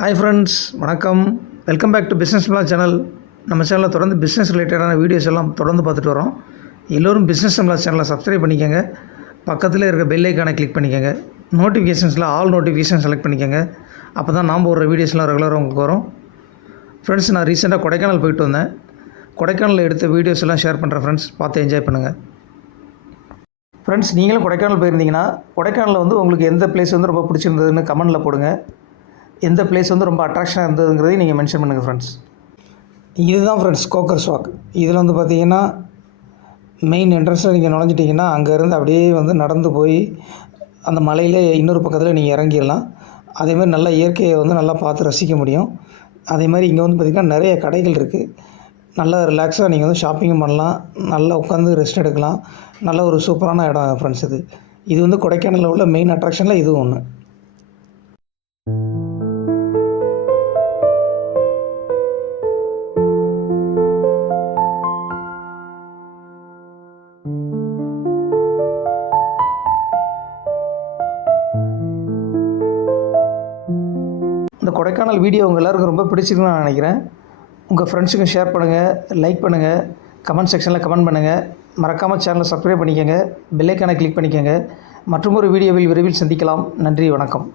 Hi friends, வணக்கம். Welcome back to business Mila channel. நம்ம சேனலில் தொடர்ந்து பிஸ்னஸ் ரிலேட்டடான வீடியோஸ் எல்லாம் தொடர்ந்து பார்த்துட்டு வரோம். எல்லோரும் பிஸ்னஸ் மிலா சேனலை சப்ஸ்கிரைப் பண்ணிக்கோங்க. பக்கத்தில் இருக்க பெல் ஐக்கானை கிளிக் பண்ணிக்கோங்க. நோட்டிஃபிகேஷன்ஸில் ஆல் நோட்டிஃபிகேஷன் செலக்ட் பண்ணிக்கோங்க. அப்போ தான் நாம் ஒரு வீடியோஸ்லாம் ரெகுலராக உங்களுக்கு வரும். ஃப்ரெண்ட்ஸ், நான் ரீசெண்டாக கொடைக்கானல் போயிட்டு வந்தேன். கொடைக்கானலில் எடுத்த வீடியோஸ் எல்லாம் ஷேர் பண்ணுறேன் ஃப்ரெண்ட்ஸ், பார்த்து என்ஜாய் பண்ணுங்கள். ஃப்ரெண்ட்ஸ், நீங்களும் கொடைக்கானல் போயிருந்தீங்கன்னா கொடைக்கானலில் உங்களுக்கு எந்த பிளேஸ் ரொம்ப பிடிச்சிருந்ததுன்னு கமெண்டில் போடுங்க. எந்த பிளேஸ் ரொம்ப அட்ராக்ஷனாக இருந்ததுங்கிறதையும் நீங்கள் மென்ஷன் பண்ணுங்கள் ஃப்ரெண்ட்ஸ். இதுதான் ஃப்ரெண்ட்ஸ் கோக்கர்ஸ் வாக். இதில் பார்த்தீங்கன்னா மெயின் என்ட்ரன்ஸில் நீங்கள் நுழைஞ்சிட்டிங்கன்னா அங்கேருந்து அப்படியே நடந்து போய் அந்த மலையில் இன்னொரு பக்கத்தில் நீங்கள் இறங்கிடலாம். அதேமாதிரி நல்லா இயற்கையை நல்லா பார்த்து ரசிக்க முடியும். அதேமாதிரி இங்கே பார்த்திங்கன்னா நிறைய கடைகள் இருக்குது. நல்லா ரிலாக்ஸாக நீங்கள் ஷாப்பிங்கும் பண்ணலாம், நல்லா உட்காந்து ரெஸ்ட் எடுக்கலாம். நல்ல ஒரு சூப்பரான இடம் ஃப்ரெண்ட்ஸ். இது கொடைக்கானலில் உள்ள மெயின் அட்ராக்ஷனில் இதுவும் ஒன்று. இந்த கொடைக்கானல் வீடியோ உங்கள் எல்லாருக்கும் ரொம்ப பிடிச்சிருக்குன்னு நான் நினைக்கிறேன். உங்கள் ஃப்ரெண்ட்ஸுக்கும் ஷேர் பண்ணுங்கள், லைக் பண்ணுங்கள், கமெண்ட் செக்ஷனில் கமெண்ட் பண்ணுங்கள். மறக்காமல் சேனலை சப்ஸ்கிரைப் பண்ணிக்கோங்க, பெல் ஐக்கானை கிளிக் பண்ணிக்கோங்க. மற்றும் ஒரு வீடியோவில் விரைவில் சந்திக்கலாம். நன்றி, வணக்கம்.